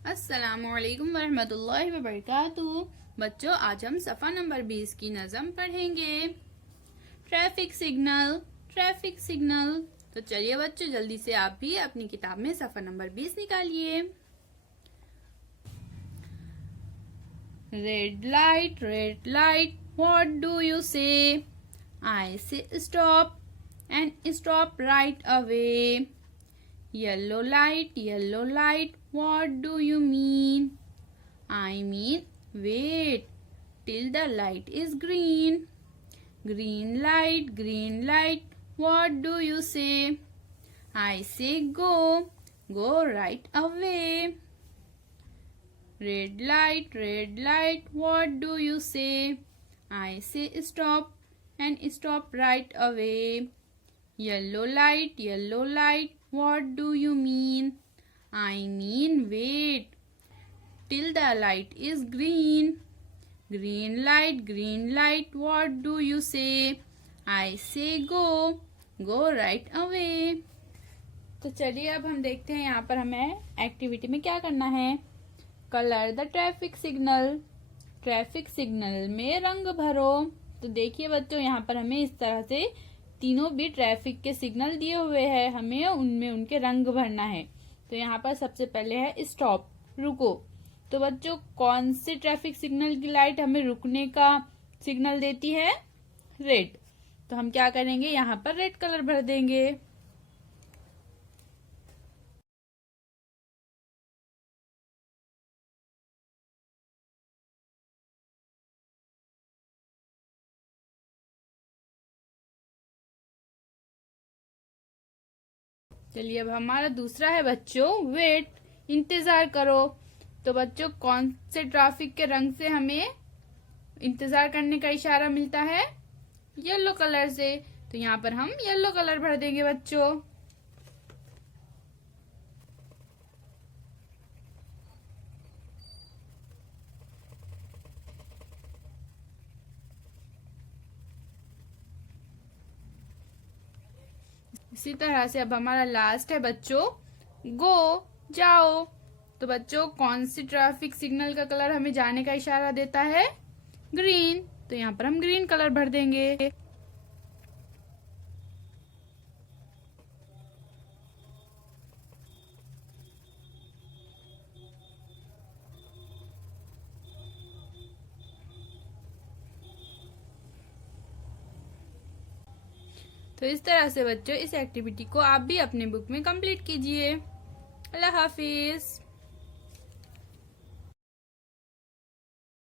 अस्सलामुअलैकुम वरहमतुल्लाहि वबरकातुहू। बच्चों, आज हम सफ़ा नंबर 20 की नज़म पढ़ेंगे। Traffic signal, traffic signal. तो चलिए बच्चों, जल्दी से आप भी अपनी किताब में सफ़ा नंबर 20 निकालिए। Red light, what do you से? आई से stop and stop right away. Yellow light, what do you mean? I mean, wait till the light is green. Green light, what do you say? I say go right away. Red light, what do you say? I say stop and stop right away. Yellow light, what do you mean? I mean wait till the light is green. Green light, what do you say? I say go right away. तो चलिए अब हम देखते हैं यहाँ पर हमें activity में क्या करना है। Colour the traffic signal, traffic signal में रंग भरो। तो देखिए बच्चों, यहाँ पर हमें इस तरह से तीनों भी ट्रैफिक के सिग्नल दिए हुए हैं, हमें उनमें उनके रंग भरना है। तो यहाँ पर सबसे पहले है स्टॉप, रुको। तो बच्चों, कौन से ट्रैफिक सिग्नल की लाइट हमें रुकने का सिग्नल देती है? रेड। तो हम क्या करेंगे, यहाँ पर रेड कलर भर देंगे। चलिए अब हमारा दूसरा है बच्चों वेट, इंतजार करो। तो बच्चों, कौन से ट्रैफिक के रंग से हमें इंतजार करने का इशारा मिलता है? येलो कलर से। तो यहाँ पर हम येलो कलर भर देंगे बच्चों। इसी तरह से अब हमारा लास्ट है बच्चों गो, जाओ। तो बच्चों, कौन सी ट्रैफिक सिग्नल का कलर हमें जाने का इशारा देता है? ग्रीन। तो यहाँ पर हम ग्रीन कलर भर देंगे। तो इस तरह से बच्चों, इस एक्टिविटी को आप भी अपने बुक में कंप्लीट कीजिए। अल्लाह हाफिज।